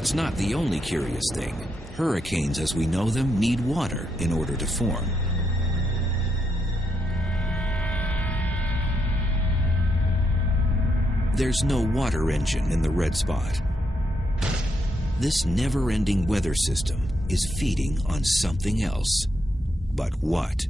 that's not the only curious thing. Hurricanes as we know them need water in order to form. There's no water engine in the red spot. This never-ending weather system is feeding on something else. But what?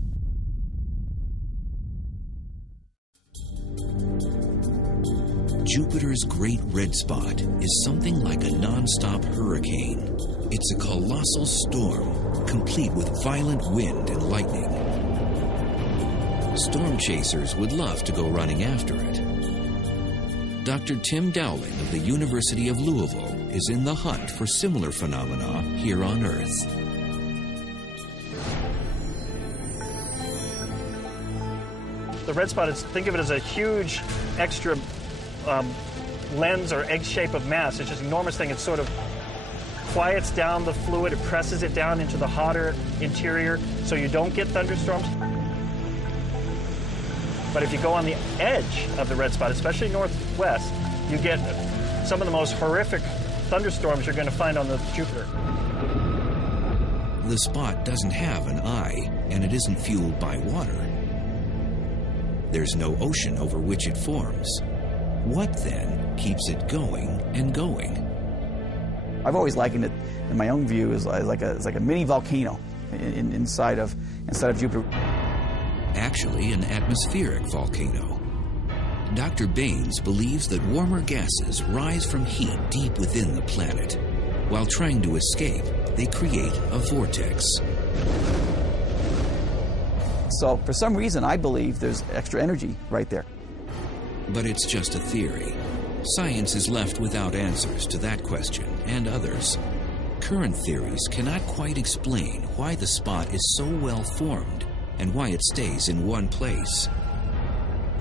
Jupiter's Great Red Spot is something like a non-stop hurricane. It's a colossal storm, complete with violent wind and lightning. Storm chasers would love to go running after it. Dr. Tim Dowling of the University of Louisville is in the hunt for similar phenomena here on Earth. The red spot is, think of it as a huge extra lens or egg shape of mass. It's just an enormous thing. It sort of quiets down the fluid. It presses it down into the hotter interior so you don't get thunderstorms. But if you go on the edge of the red spot, especially northwest, you get some of the most horrific thunderstorms you're going to find on the Jupiter. The spot doesn't have an eye, and it isn't fueled by water. There's no ocean over which it forms. What then keeps it going and going? I've always likened it, in my own view, as like a mini volcano inside of Jupiter. Actually, an atmospheric volcano. Dr. Baines believes that warmer gases rise from heat deep within the planet. While trying to escape, they create a vortex. So, for some reason, I believe there's extra energy right there. But it's just a theory. Science is left without answers to that question and others. Current theories cannot quite explain why the spot is so well formed and why it stays in one place.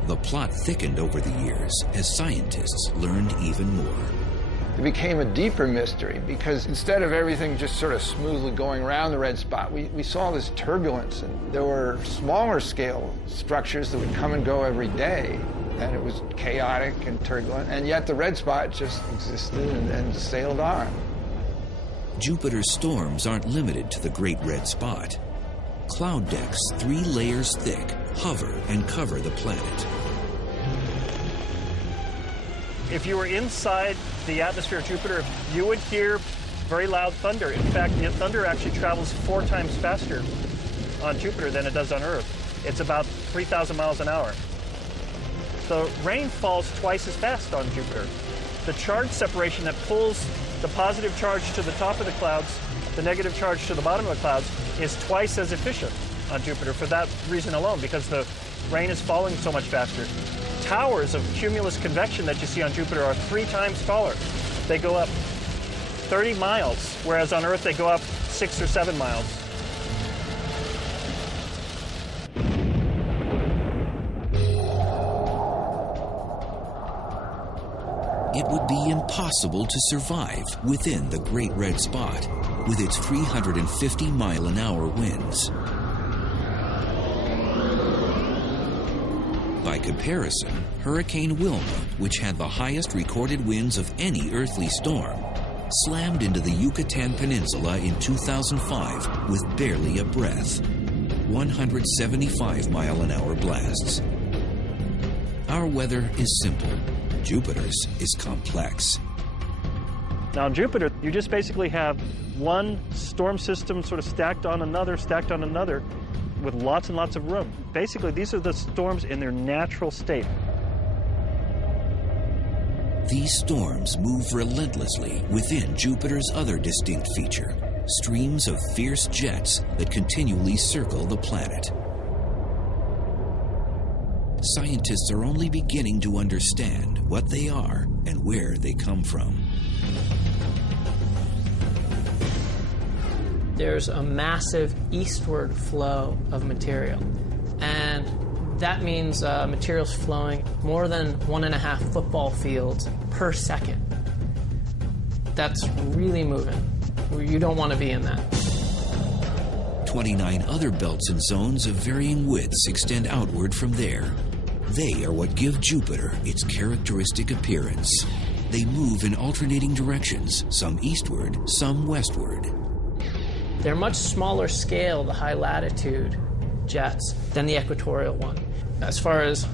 The plot thickened over the years as scientists learned even more. It became a deeper mystery because instead of everything just sort of smoothly going around the red spot, we saw this turbulence, and there were smaller scale structures that would come and go every day, and it was chaotic and turbulent, and yet the red spot just existed and sailed on. Jupiter's storms aren't limited to the Great Red Spot. Cloud decks 3 layers thick hover and cover the planet. If you were inside the atmosphere of Jupiter, you would hear very loud thunder. In fact, the thunder actually travels 4 times faster on Jupiter than it does on Earth. It's about 3,000 miles an hour. The rain falls twice as fast on Jupiter. The charge separation that pulls the positive charge to the top of the clouds, the negative charge to the bottom of the clouds, is twice as efficient on Jupiter for that reason alone, because the rain is falling so much faster. Towers of cumulus convection that you see on Jupiter are 3 times taller. They go up 30 miles, whereas on Earth they go up 6 or 7 miles. It would be impossible to survive within the Great Red Spot with its 350-mile-an-hour winds. By comparison, Hurricane Wilma, which had the highest recorded winds of any earthly storm, slammed into the Yucatan Peninsula in 2005 with barely a breath. 175-mile-an-hour blasts. Our weather is simple. Jupiter's is complex. Now on Jupiter, you just basically have one storm system sort of stacked on another, with lots and lots of room. Basically, these are the storms in their natural state. These storms move relentlessly within Jupiter's other distinct feature, streams of fierce jets that continually circle the planet. Scientists are only beginning to understand what they are and where they come from. There's a massive eastward flow of material, and that means material's flowing more than 1.5 football fields per second. That's really moving. You don't want to be in that. 29 other belts and zones of varying widths extend outward from there. They are what give Jupiter its characteristic appearance. They move in alternating directions, some eastward, some westward. They're much smaller scale, the high latitude jets, than the equatorial one. As far as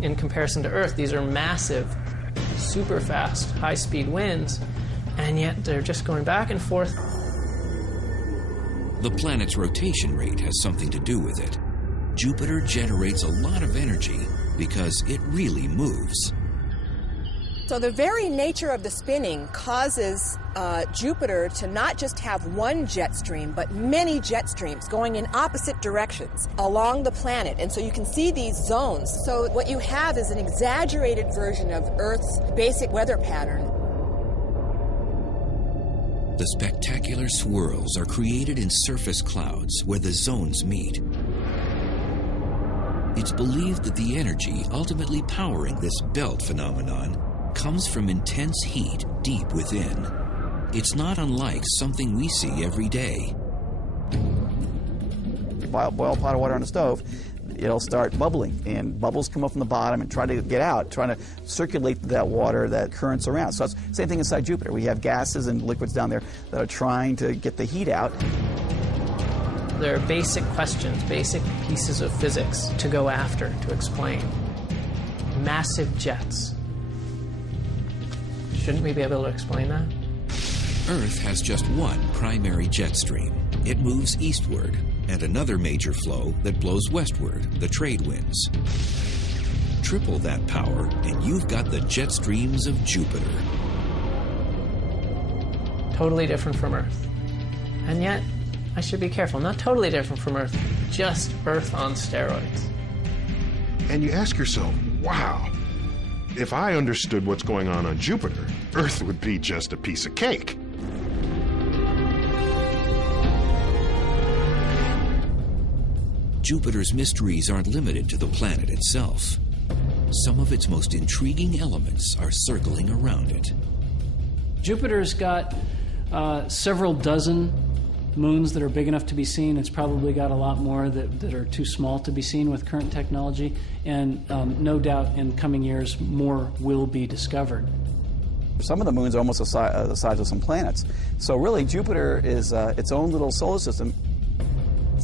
in comparison to Earth, these are massive, super fast, high-speed winds, and yet they're just going back and forth. The planet's rotation rate has something to do with it. Jupiter generates a lot of energy because it really moves. So the very nature of the spinning causes Jupiter to not just have one jet stream, but many jet streams going in opposite directions along the planet. And so you can see these zones. So what you have is an exaggerated version of Earth's basic weather pattern. The spectacular swirls are created in surface clouds where the zones meet. It's believed that the energy ultimately powering this belt phenomenon comes from intense heat deep within. It's not unlike something we see every day. Boil a pot of water on the stove, it'll start bubbling, and bubbles come up from the bottom and try to get out, trying to circulate that water, that currents around. So it's the same thing inside Jupiter. We have gases and liquids down there that are trying to get the heat out. There are basic questions, basic pieces of physics to go after, to explain. Massive jets. Shouldn't we be able to explain that? Earth has just one primary jet stream. It moves eastward, and another major flow that blows westward, the trade winds. Triple that power, and you've got the jet streams of Jupiter. Totally different from Earth. And yet, I should be careful. Not totally different from Earth, just Earth on steroids. And you ask yourself, wow, if I understood what's going on Jupiter, Earth would be just a piece of cake. Jupiter's mysteries aren't limited to the planet itself. Some of its most intriguing elements are circling around it. Jupiter's got several dozen moons that are big enough to be seen. It's probably got a lot more that are too small to be seen with current technology, and no doubt in coming years more will be discovered. Some of the moons are almost the size of some planets. So really Jupiter is its own little solar system.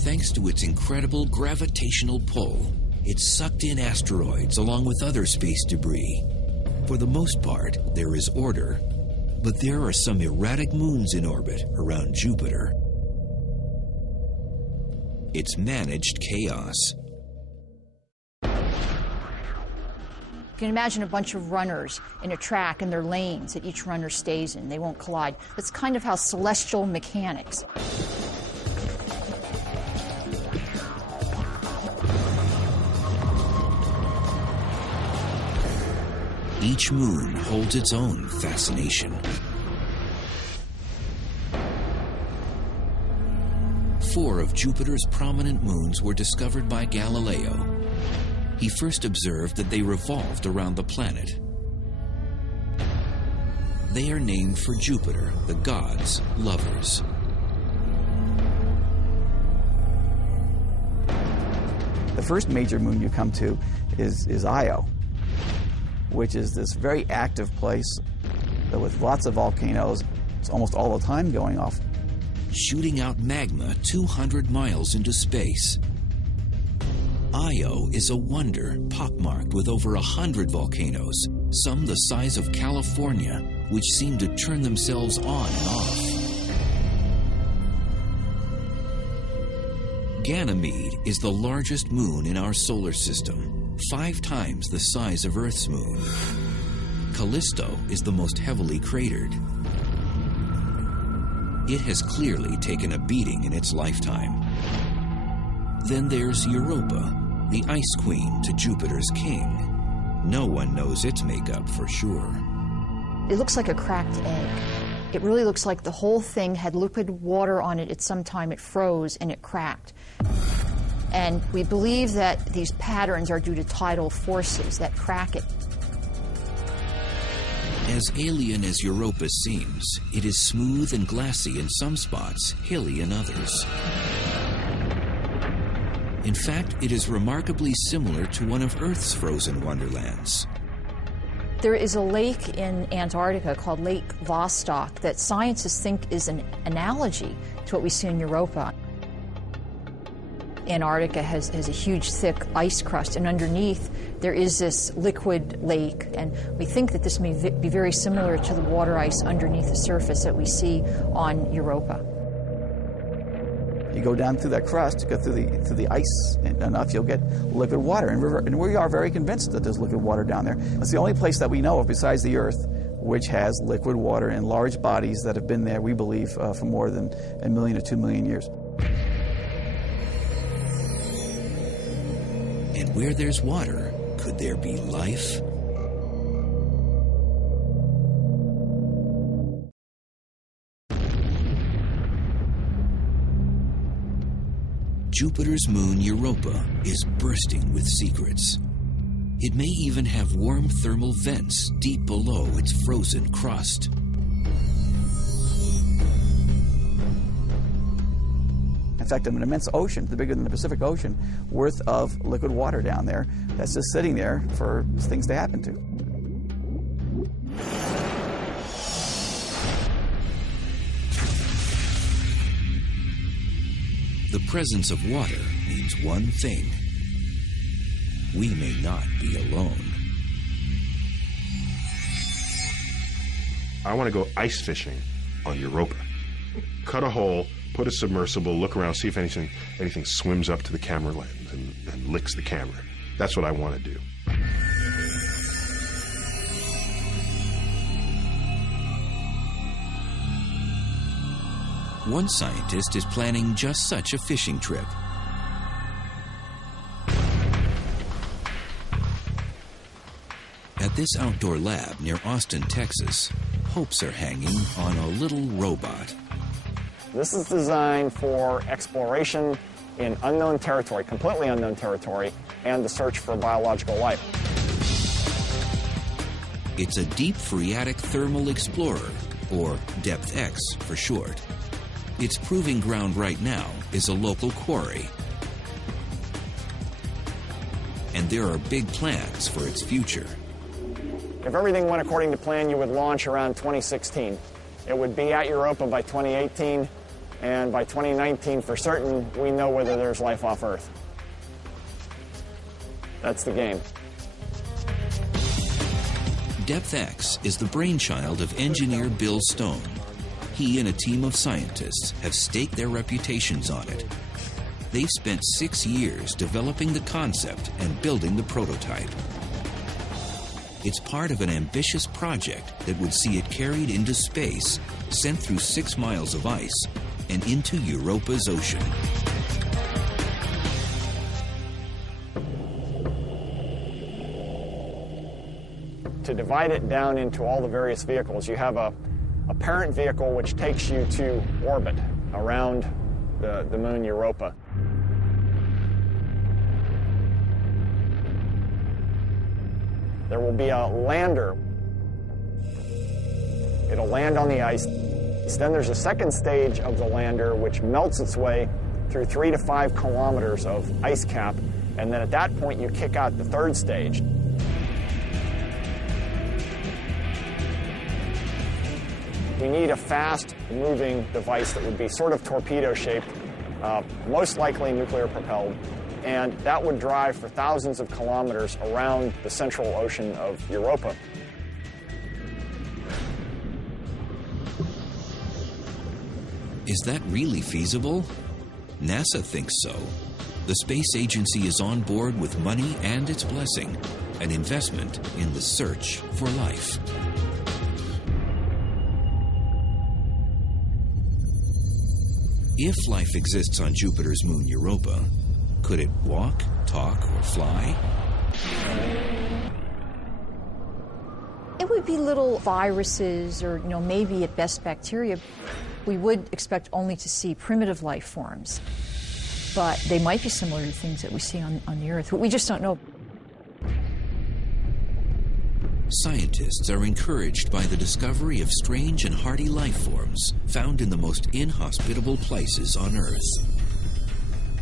Thanks to its incredible gravitational pull, it sucked in asteroids along with other space debris. For the most part, there is order, but there are some erratic moons in orbit around Jupiter. It's managed chaos. You can imagine a bunch of runners in a track and their lanes that each runner stays in. They won't collide. That's kind of how celestial mechanics. Each moon holds its own fascination. 4 of Jupiter's prominent moons were discovered by Galileo. He first observed that they revolved around the planet. They are named for Jupiter, the god's lovers. The first major moon you come to is Io, which is this very active place with lots of volcanoes. It's almost all the time going off. Shooting out magma 200 miles into space. Io is a wonder, pockmarked with over 100 volcanoes, some the size of California, which seem to turn themselves on and off. Ganymede is the largest moon in our solar system, 5 times the size of Earth's moon. Callisto is the most heavily cratered. It has clearly taken a beating in its lifetime. Then there's Europa, the ice queen to Jupiter's king. No one knows its makeup for sure. It looks like a cracked egg. It really looks like the whole thing had liquid water on it at some time. It froze and it cracked. And we believe that these patterns are due to tidal forces that crack it. As alien as Europa seems, it is smooth and glassy in some spots, hilly in others. In fact, it is remarkably similar to one of Earth's frozen wonderlands. There is a lake in Antarctica called Lake Vostok that scientists think is an analogy to what we see in Europa. Antarctica has a huge, thick ice crust, and underneath there is this liquid lake, and we think that this may be very similar to the water ice underneath the surface that we see on Europa. You go down through that crust, go through the ice enough, you'll get liquid water. And we are very convinced that there's liquid water down there. It's the only place that we know of besides the Earth which has liquid water in large bodies that have been there, we believe, for more than 1 million to 2 million years. And where there's water, could there be life? Jupiter's moon Europa is bursting with secrets. It may even have warm thermal vents deep below its frozen crust. In fact, an immense ocean, bigger than the Pacific Ocean, worth of liquid water down there that's just sitting there for things to happen to. The presence of water means one thing. We may not be alone. I want to go ice fishing on Europa. Cut a hole, put a submersible, look around, see if anything swims up to the camera lens and licks the camera. That's what I want to do. One scientist is planning just such a fishing trip. At this outdoor lab near Austin, Texas, hopes are hanging on a little robot. This is designed for exploration in unknown territory, completely unknown territory, and the search for biological life. It's a Deep Phreatic Thermal Explorer, or DepthX for short. Its proving ground right now is a local quarry. And there are big plans for its future. If everything went according to plan, you would launch around 2016. It would be at Europa by 2018, and by 2019, for certain, we know whether there's life off Earth. That's the game. DepthX is the brainchild of engineer Bill Stone. He and a team of scientists have staked their reputations on it. They've spent 6 years developing the concept and building the prototype. It's part of an ambitious project that would see it carried into space, sent through 6 miles of ice, and into Europa's ocean. To divide it down into all the various vehicles, you have a parent vehicle which takes you to orbit around the moon Europa. There will be a lander. It'll land on the ice. Then there's a second stage of the lander which melts its way through 3 to 5 kilometers of ice cap, and then at that point you kick out the third stage. We need a fast-moving device that would be sort of torpedo-shaped, most likely nuclear-propelled, and that would drive for thousands of kilometers around the central ocean of Europa. Is that really feasible? NASA thinks so. The space agency is on board with money and its blessing, an investment in the search for life. If life exists on Jupiter's moon Europa, could it walk, talk, or fly? It would be little viruses or, maybe at best bacteria. We would expect only to see primitive life forms, but they might be similar to things that we see on the Earth. We just don't know. Scientists are encouraged by the discovery of strange and hardy life forms found in the most inhospitable places on Earth.